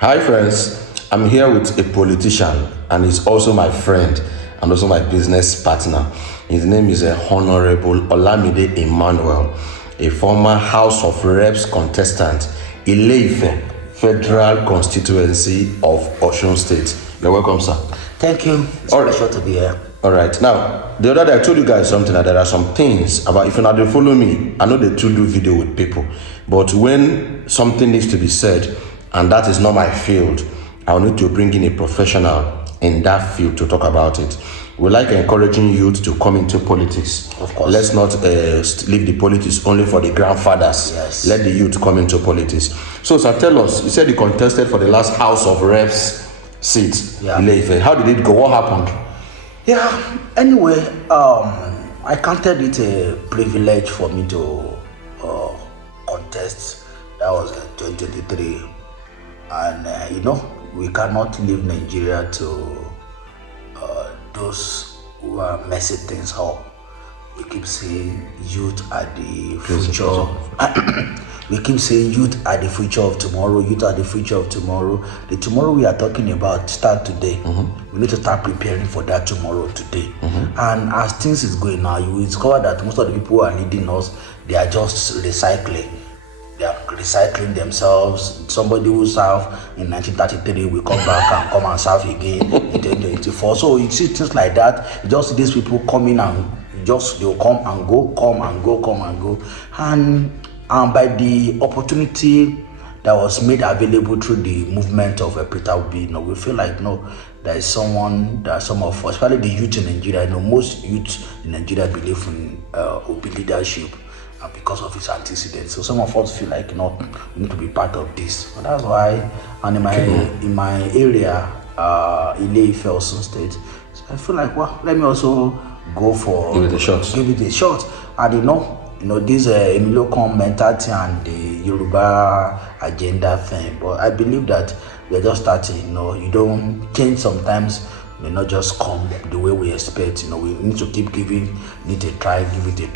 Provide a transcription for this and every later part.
Hi friends, I'm here with a politician and he's also my friend and also my business partner. His name is Honorable Olamide Emmanuel, a former House of Reps contestant, Ile-Ife Federal Constituency of Osun State. You're welcome, sir. Thank you. It's a pleasure to be here. All right. Now, the other day I told you guys something that there are some things about if you not follow me. I know they too do video with people, but when something needs to be said, and that is not my field, I'll need to bring in a professional in that field to talk about it. We like encouraging youth to come into politics. Of course. Let's not leave the politics only for the grandfathers. Yes. Let the youth come into politics. So, sir, tell us, you said you contested for the last House of Reps seat. Yeah. Ile-Ife. How did it go? What happened? Yeah. Anyway, I counted it a privilege for me to contest. That was 2023, and we cannot leave Nigeria to those who are messing things up. We keep saying youth are the future. We keep saying youth are the future of tomorrow. Youth are the future of tomorrow. The tomorrow we are talking about start today. We need to start preparing for that tomorrow today. And as things is going now, you will discover that most of the people who are leading us, they are just recycling. They are recycling themselves. Somebody who served in 1933 will come back and come and serve again in 2024. So you see things like that. You just see these people coming and they'll come and go, come and go, come and go. And by the opportunity that was made available through the movement of Peter Obi, we feel like there is someone that some of us, especially the youth in Nigeria, most youth in Nigeria believe in Obi leadership. And because of his antecedents, so some of us feel like we need to be part of this. So that's why, and in my area, Ile-Ife Osun State, so I feel like let me also go for Give it a shot. And this Emilio mentality and the Yoruba agenda thing. But I believe that we're just starting. You don't change sometimes. May not just come the way we expect. We need to keep giving, need to try, give it a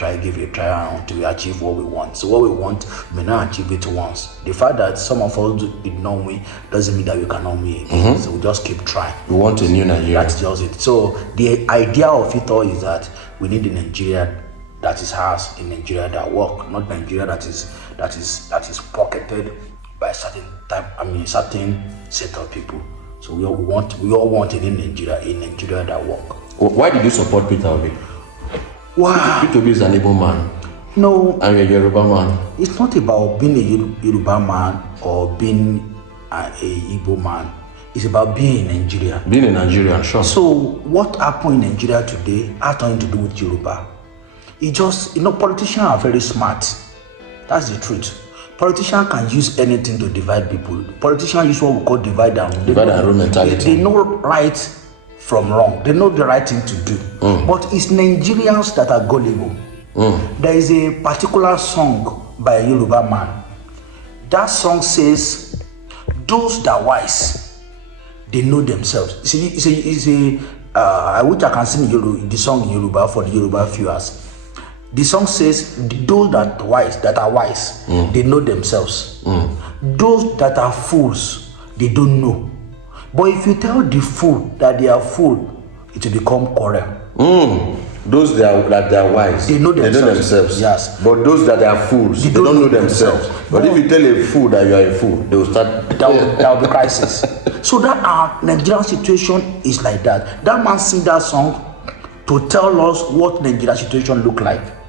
try until we achieve what we want. So what we want, we may not achieve it once. The fact that some of us did not win doesn't mean that we cannot win again. So we just keep trying. We want a new Nigeria. That's just it. So the idea of it all is that we need a Nigeria that is ours, a Nigeria that works, not Nigeria that is pocketed by certain set of people. So we all want a Nigeria that work. Why did you support Peter Obi? Wow. Peter Obi is an Igbo man. No. And you're a Yoruba man. It's not about being a Yoruba man or being a Igbo man. It's about being in Nigeria. Being in Nigeria, sure. So what happened in Nigeria today has nothing to do with Yoruba. It just, politicians are very smart. That's the truth. Politicians can use anything to divide people. Politicians use what we call divide and rule mentality. They know right from wrong. They know the right thing to do. But it's Nigerians that are gullible. There is a particular song by a Yoruba man. That song says, those that are wise, they know themselves. I wish I can sing the song in Yoruba for the Yoruba viewers. The song says, those that are wise, they know themselves. Those that are fools, they don't know. But if you tell the fool that they are fool, it will become quarrel. Those that are wise, they know themselves. Yes. But those that are fools, they don't know themselves. But if you tell a fool that you are a fool, they will start. That will be crisis. So that our Nigerian situation is like that. That man sing that song to tell us what Nigerian situation look like.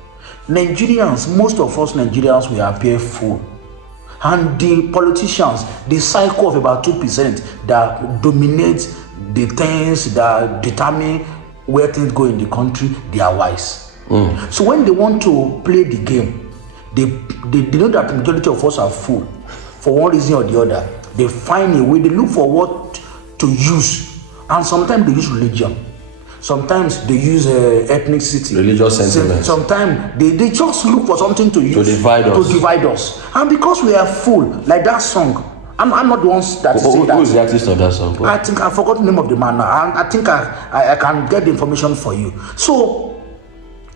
Nigerians, most of us Nigerians, we appear fool. And the politicians, the cycle of about 2% that dominate the things that determine where things go in the country, they are wise. So when they want to play the game, they know that the majority of us are fool for one reason or the other. They find a way, they look for what to use. And sometimes they use religion. Sometimes they use ethnicity, religious sentiments. Sometimes they just look for something to use to divide us. And because we are full, like that song, I'm not the ones that say that. Who is the artist of that song? I think I forgot the name of the man now. I think I can get the information for you. So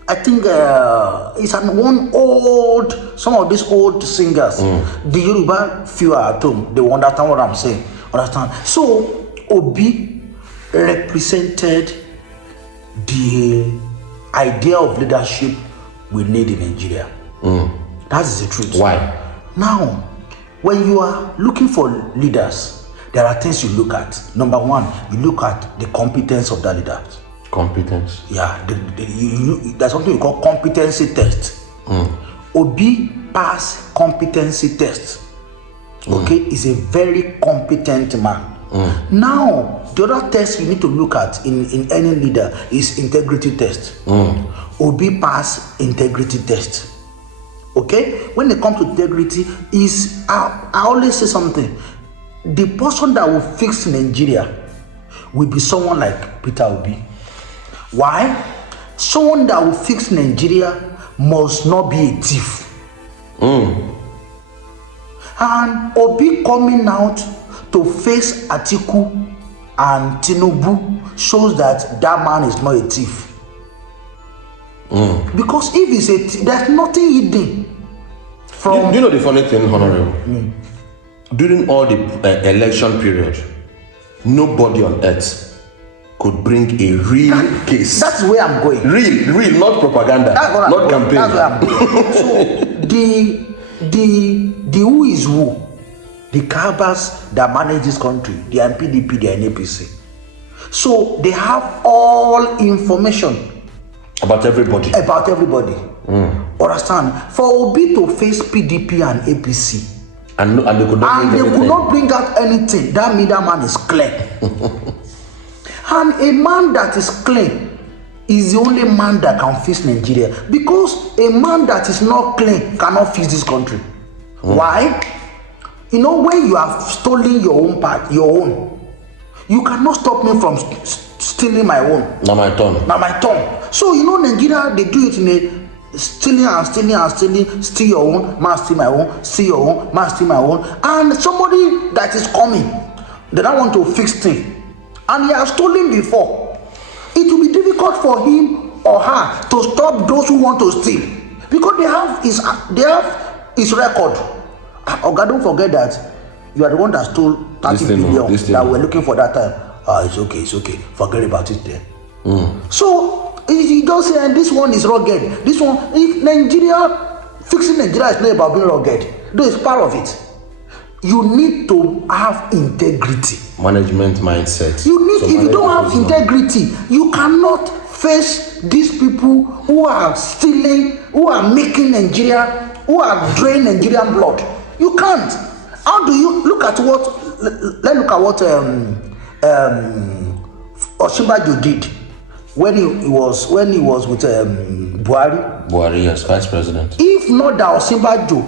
I think it's some of these old singers, the Yoruba few at home, they will understand what I'm saying. Understand? So Obi represented the idea of leadership we need in Nigeria. That is the truth. Why? Now, when you are looking for leaders, there are things you look at. Number one, you look at the competence of that leader. Competence. Yeah, there's something we call competency test. Obi passed competency test. Okay, he's a very competent man. Now, the other test you need to look at in any leader is integrity test. Obi passed integrity test. Okay, when it comes to integrity, I always say something. The person that will fix Nigeria will be someone like Peter Obi. Why? Someone that will fix Nigeria must not be a thief. And Obi coming out to face Atiku and Tinubu shows that man is not a thief. Because if he's a thief, there's nothing hidden from. Do you know the funny thing, Honorable? During all the election period, nobody on earth could bring a real case. That's where I'm going. Real, not propaganda, not campaign. That's where I'm going. So the who is who, the cabals that manage this country, they are PDP, they are APC. So they have all information about everybody. Understand? For Obi to face PDP and APC, and they could not bring out anything, that means that man is clear. And a man that is clean is the only man that can fix Nigeria, because a man that is not clean cannot fix this country. Why? You know, when you have stolen your own part, you cannot stop me from stealing my own. Now my turn. So you know, Nigeria, they do it in a stealing, steal your own, man steal my own, steal your own, man steal my own, and somebody that is coming, they don't want to fix things, and he has stolen before. It will be difficult for him or her to stop those who want to steal, because they have his record. Oga, don't forget that you are the one that stole 30 billion that we're looking for that time. It's okay. Forget about it then. So he does say, and this one is rugged. This one, if fixing Nigeria is not about being rugged, though it's part of it. You need to have integrity. Management mindset. If you don't have integrity, you cannot face these people who are stealing, who are making Nigeria, who are draining Nigerian blood. You can't. How do you look at what? Let's look at what Osinbajo did when he was with Buhari. Buhari, yes, vice president. If not that Osinbajo,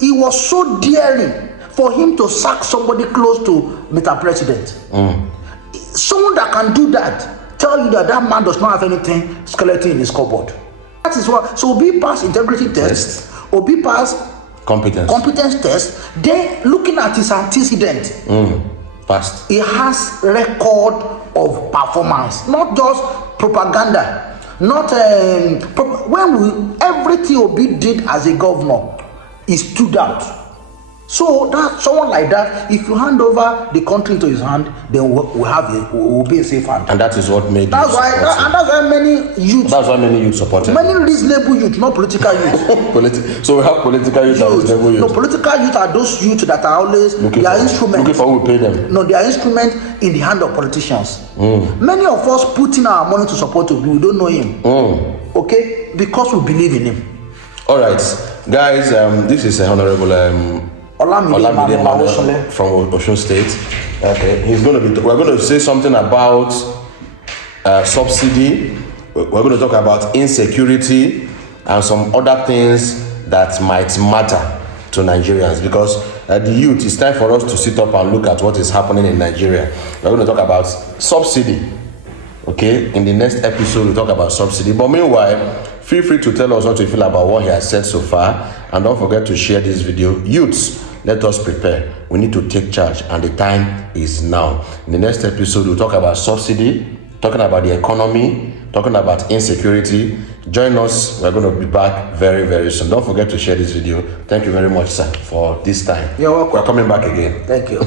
he was so daring for him to sack somebody close to Mr. President. Someone that can do that, tell you that man does not have anything skeleton in his cupboard. That is what. So Obi passed integrity test. Obi passed competence test. Then looking at his antecedent, passed. He has record of performance, not just propaganda. Not everything Obi did as a governor, he stood out. So that someone like that, if you hand over the country into his hand, then we'll be a safe hand. And that is what made. That's why many youth. That's why many youth supported. Many reasonable youth, not political youth. So we have political youth and reasonable youth. No, political youth are those youth that are always their instrument. Looking for who will pay them. No, their instrument in the hand of politicians. Many of us put in our money to support Obi. We don't know him. Okay, because we believe in him. All right, guys. This is a honorable. Olamide Emmanuel from Osun State. Okay, we're going to say something about subsidy. We're going to talk about insecurity and some other things that might matter to Nigerians, because the youth, it's time for us to sit up and look at what is happening in Nigeria. We're going to talk about subsidy. Okay, in the next episode we'll talk about subsidy. But meanwhile, feel free to tell us what you feel about what he has said so far, and don't forget to share this video. Youths, let us prepare. We need to take charge, and the time is now. In the next episode, we'll talk about subsidy, talking about the economy, talking about insecurity. Join us. We're going to be back very, very soon. Don't forget to share this video. Thank you very much, sir, for this time. You're welcome. We're coming back again. Thank you.